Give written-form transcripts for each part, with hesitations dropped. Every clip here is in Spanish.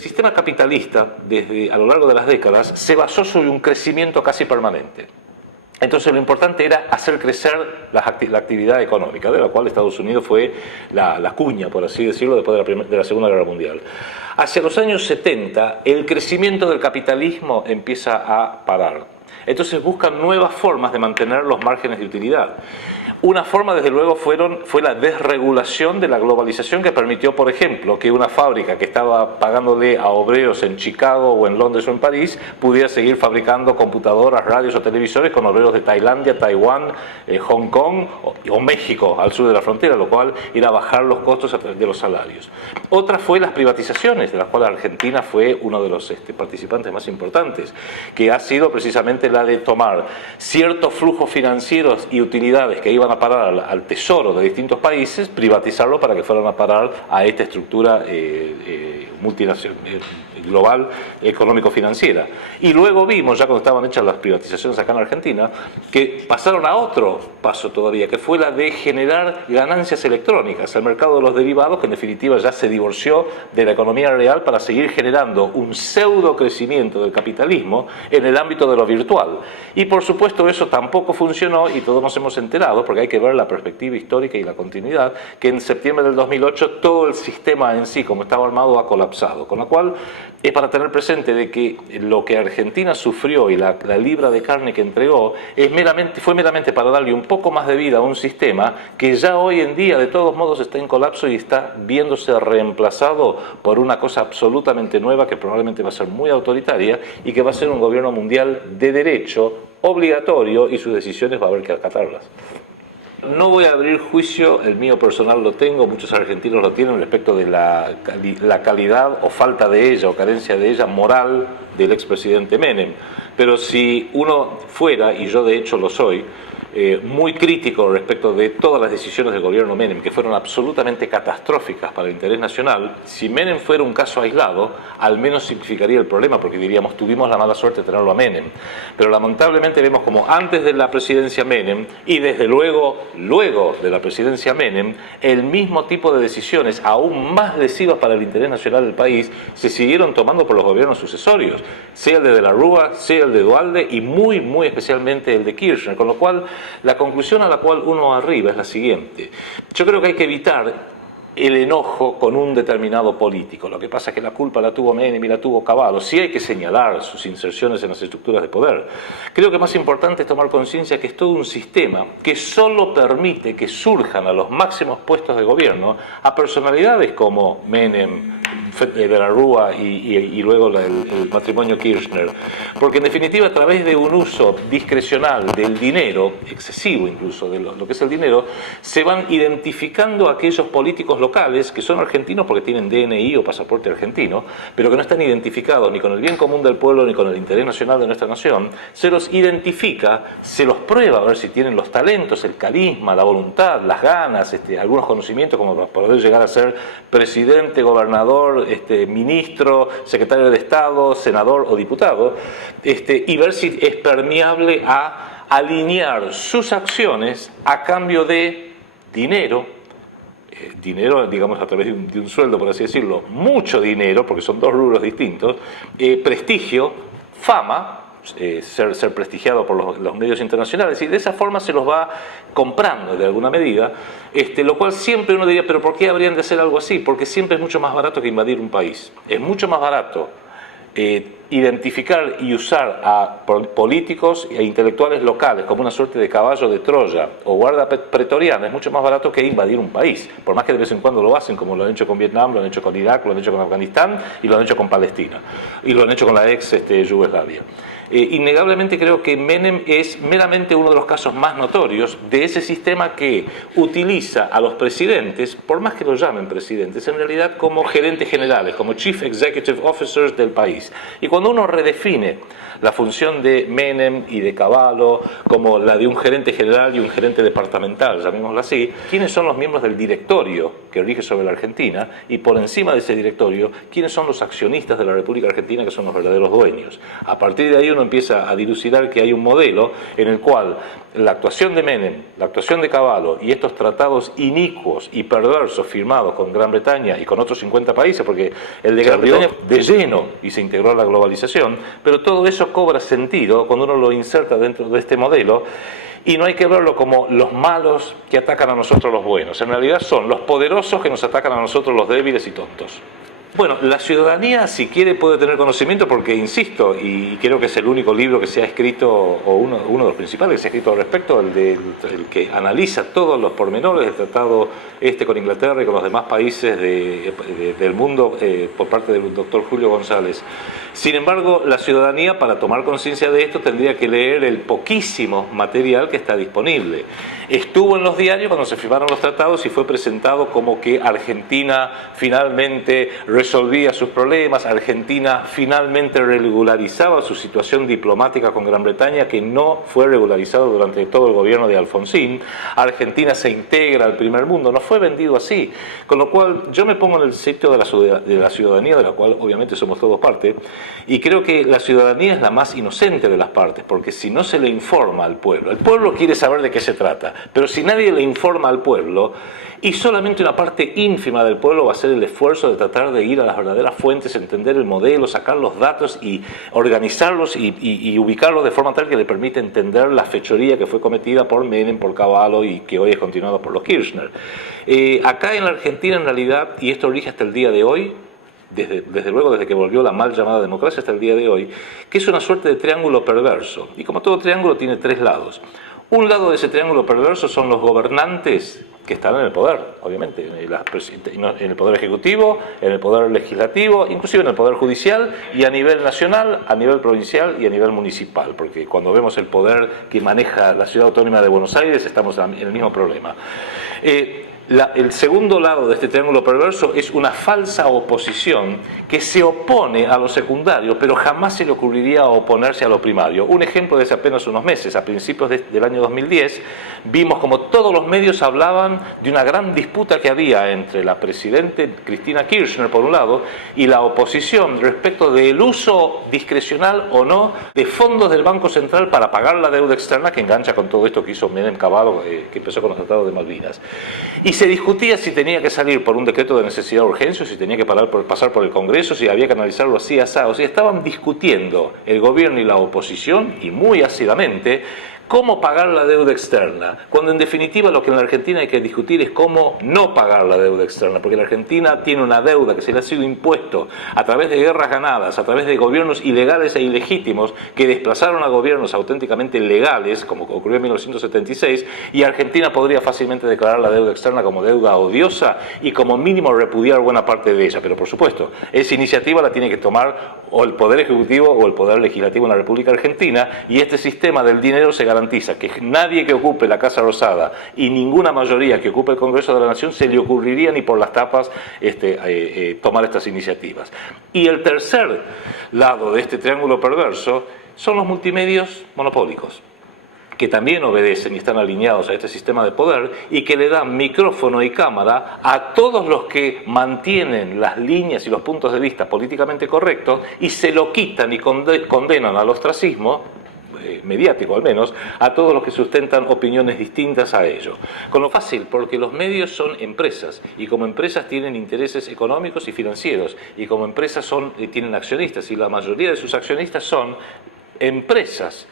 sistema capitalista, a lo largo de las décadas, se basó sobre un crecimiento casi permanente. Entonces lo importante era hacer crecer la actividad económica, de la cual Estados Unidos fue la cuña, por así decirlo, después de la Segunda Guerra Mundial. Hacia los años 70, el crecimiento del capitalismo empieza a parar. Entonces buscan nuevas formas de mantener los márgenes de utilidad. Una forma, desde luego, fue la desregulación de la globalización, que permitió, por ejemplo, que una fábrica que estaba pagándole a obreros en Chicago o en Londres o en París pudiera seguir fabricando computadoras, radios o televisores con obreros de Tailandia, Taiwán, Hong Kong o México, al sur de la frontera, lo cual era bajar los costos de los salarios. Otra fue las privatizaciones, de las cuales Argentina fue uno de los participantes más importantes, que ha sido precisamente la de tomar ciertos flujos financieros y utilidades que iban a parar al tesoro de distintos países, privatizarlo para que fueran a parar a esta estructura multinacional, global, económico-financiera. Y luego vimos, ya cuando estaban hechas las privatizaciones acá en Argentina, que pasaron a otro paso todavía, que fue la de generar ganancias electrónicas, el mercado de los derivados, que en definitiva ya se divorció de la economía real para seguir generando un pseudo crecimiento del capitalismo en el ámbito de lo virtual. Y por supuesto eso tampoco funcionó, y todos nos hemos enterado, porque hay que ver la perspectiva histórica y la continuidad, que en septiembre del 2008 todo el sistema en sí, como estaba armado, ha colapsado. Con lo cual es para tener presente de que lo que Argentina sufrió y la libra de carne que entregó fue meramente para darle un poco más de vida a un sistema que ya hoy en día de todos modos está en colapso y está viéndose reemplazado por una cosa absolutamente nueva que probablemente va a ser muy autoritaria y que va a ser un gobierno mundial de derecho obligatorio, y sus decisiones va a haber que acatarlas. No voy a abrir juicio, el mío personal lo tengo, muchos argentinos lo tienen, respecto de la calidad o falta de ella o carencia de ella moral del expresidente Menem. Pero si uno fuera, y yo de hecho lo soy, muy crítico respecto de todas las decisiones del gobierno Menem, que fueron absolutamente catastróficas para el interés nacional, si Menem fuera un caso aislado, al menos simplificaría el problema, porque diríamos, tuvimos la mala suerte de tenerlo a Menem. Pero lamentablemente vemos como antes de la presidencia Menem, y desde luego de la presidencia Menem, el mismo tipo de decisiones, aún más lesivas para el interés nacional del país, se siguieron tomando por los gobiernos sucesorios, sea el de la Rúa, sea el de Duhalde, y muy especialmente el de Kirchner, con lo cual la conclusión a la cual uno arriba es la siguiente. Yo creo que hay que evitar el enojo con un determinado político. Lo que pasa es que la culpa la tuvo Menem y la tuvo Cavallo. Sí hay que señalar sus inserciones en las estructuras de poder. Creo que más importante es tomar conciencia que es todo un sistema que solo permite que surjan a los máximos puestos de gobierno a personalidades como Menem, de la Rúa y luego el matrimonio Kirchner, porque en definitiva a través de un uso discrecional del dinero, excesivo incluso de lo que es el dinero, se van identificando aquellos políticos locales que son argentinos porque tienen DNI o pasaporte argentino, pero que no están identificados ni con el bien común del pueblo ni con el interés nacional de nuestra nación. Se los identifica, se los prueba a ver si tienen los talentos, el carisma, la voluntad, las ganas, algunos conocimientos como para poder llegar a ser presidente, gobernador, ministro, secretario de Estado, senador o diputado, y ver si es permeable a alinear sus acciones a cambio de dinero, digamos a través de un sueldo, por así decirlo, mucho dinero, porque son dos rubros distintos, prestigio, fama, ser prestigiado por los medios internacionales, y de esa forma se los va comprando de alguna medida, lo cual siempre uno diría, pero ¿por qué habrían de hacer algo así? Porque siempre es mucho más barato que invadir un país. Es mucho más barato identificar y usar a políticos e intelectuales locales como una suerte de caballo de Troya o guardia pretoriana. Es mucho más barato que invadir un país, por más que de vez en cuando lo hacen, como lo han hecho con Vietnam, lo han hecho con Irak, lo han hecho con Afganistán y lo han hecho con Palestina y lo han hecho con la ex Yugoslavia. Innegablemente creo que Menem es meramente uno de los casos más notorios de ese sistema que utiliza a los presidentes, por más que los llamen presidentes, en realidad como gerentes generales, como Chief Executive Officers del país. Y cuando uno redefine la función de Menem y de Cavallo como la de un gerente general y un gerente departamental, llamémoslo así, ¿quiénes son los miembros del directorio que rige sobre la Argentina, y por encima de ese directorio, quiénes son los accionistas de la República Argentina, que son los verdaderos dueños. A partir de ahí uno empieza a dilucidar que hay un modelo en el cual la actuación de Menem, la actuación de Cavallo y estos tratados inicuos y perversos firmados con Gran Bretaña y con otros 50 países, porque el de Gran Bretaña de lleno y se integró a la globalización, pero todo eso cobra sentido cuando uno lo inserta dentro de este modelo. Y no hay que verlo como los malos que atacan a nosotros los buenos. En realidad son los poderosos que nos atacan a nosotros los débiles y tontos. Bueno, la ciudadanía, si quiere, puede tener conocimiento porque, insisto, y creo que es el único libro que se ha escrito, o uno de los principales que se ha escrito al respecto, el que analiza todos los pormenores del tratado con Inglaterra y con los demás países del mundo por parte del doctor Julio González. Sin embargo, la ciudadanía, para tomar conciencia de esto, tendría que leer el poquísimo material que está disponible. Estuvo en los diarios cuando se firmaron los tratados y fue presentado como que Argentina finalmente resolvía sus problemas, Argentina finalmente regularizaba su situación diplomática con Gran Bretaña, que no fue regularizado durante todo el gobierno de Alfonsín, Argentina se integra al primer mundo, no fue vendido así. Con lo cual yo me pongo en el sitio de la ciudadanía, de la cual obviamente somos todos parte, y creo que la ciudadanía es la más inocente de las partes, porque si no se le informa al pueblo, el pueblo quiere saber de qué se trata, pero si nadie le informa al pueblo, y solamente una parte ínfima del pueblo va a hacer el esfuerzo de tratar de ir a las verdaderas fuentes, entender el modelo, sacar los datos y organizarlos y ubicarlos de forma tal que le permita entender la fechoría que fue cometida por Menem, por Cavallo y que hoy es continuada por los Kirchner. Acá en la Argentina, en realidad, y esto rige hasta el día de hoy, desde luego desde que volvió la mal llamada democracia hasta el día de hoy, que es una suerte de triángulo perverso. Y como todo triángulo tiene tres lados. Un lado de ese triángulo perverso son los gobernantes que están en el poder, obviamente, en el poder ejecutivo, en el poder legislativo, inclusive en el poder judicial y a nivel nacional, a nivel provincial y a nivel municipal, porque cuando vemos el poder que maneja la Ciudad Autónoma de Buenos Aires estamos en el mismo problema. El segundo lado de este triángulo perverso es una falsa oposición que se opone a lo secundario, pero jamás se le ocurriría oponerse a lo primario. Un ejemplo de hace apenas unos meses, a principios del año 2010, vimos como todos los medios hablaban de una gran disputa que había entre la presidente Cristina Kirchner, por un lado, y la oposición respecto del uso discrecional o no de fondos del Banco Central para pagar la deuda externa, que engancha con todo esto que hizo Menem Cavallo, que empezó con los tratados de Malvinas. Y se discutía si tenía que salir por un decreto de necesidad de urgencia, si tenía que pasar por el Congreso, si había que analizarlo así, asado. O sea, estaban discutiendo el gobierno y la oposición, y muy ácidamente, cómo pagar la deuda externa, cuando en definitiva lo que en la Argentina hay que discutir es cómo no pagar la deuda externa, porque la Argentina tiene una deuda que se le ha sido impuesto a través de guerras ganadas, a través de gobiernos ilegales e ilegítimos que desplazaron a gobiernos auténticamente legales, como ocurrió en 1976, y Argentina podría fácilmente declarar la deuda externa como deuda odiosa y como mínimo repudiar buena parte de ella. Pero por supuesto, esa iniciativa la tiene que tomar o el Poder Ejecutivo o el Poder Legislativo en la República Argentina, y este sistema del dinero se garantiza que nadie que ocupe la Casa Rosada y ninguna mayoría que ocupe el Congreso de la Nación se le ocurriría ni por las tapas tomar estas iniciativas. Y el tercer lado de este triángulo perverso son los multimedios monopólicos, que también obedecen y están alineados a este sistema de poder y que le dan micrófono y cámara a todos los que mantienen las líneas y los puntos de vista políticamente correctos y se lo quitan y condenan al ostracismo, mediático al menos, a todos los que sustentan opiniones distintas a ello. Con lo fácil, porque los medios son empresas, y como empresas tienen intereses económicos y financieros, y como empresas tienen accionistas, y la mayoría de sus accionistas son empresas,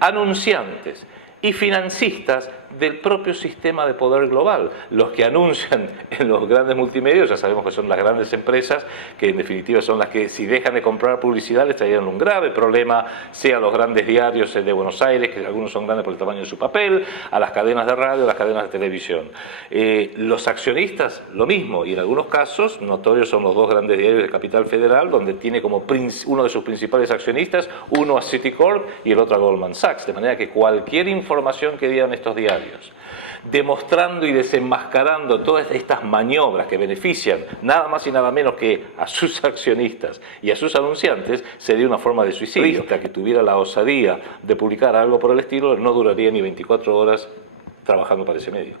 anunciantes y financistas del propio sistema de poder global. Los que anuncian en los grandes multimedios, ya sabemos que son las grandes empresas, que en definitiva son las que, si dejan de comprar publicidad, les traerían un grave problema, sea a los grandes diarios de Buenos Aires, que algunos son grandes por el tamaño de su papel, a las cadenas de radio, a las cadenas de televisión. Los accionistas, lo mismo, y en algunos casos, notorios son los dos grandes diarios de Capital Federal, donde tiene como uno de sus principales accionistas, uno a Citicorp y el otro a Goldman Sachs, de manera que cualquier información que digan estos diarios, demostrando y desenmascarando todas estas maniobras que benefician nada más y nada menos que a sus accionistas y a sus anunciantes, sería una forma de suicidio. Que tuviera la osadía de publicar algo por el estilo no duraría ni 24 horas trabajando para ese medio.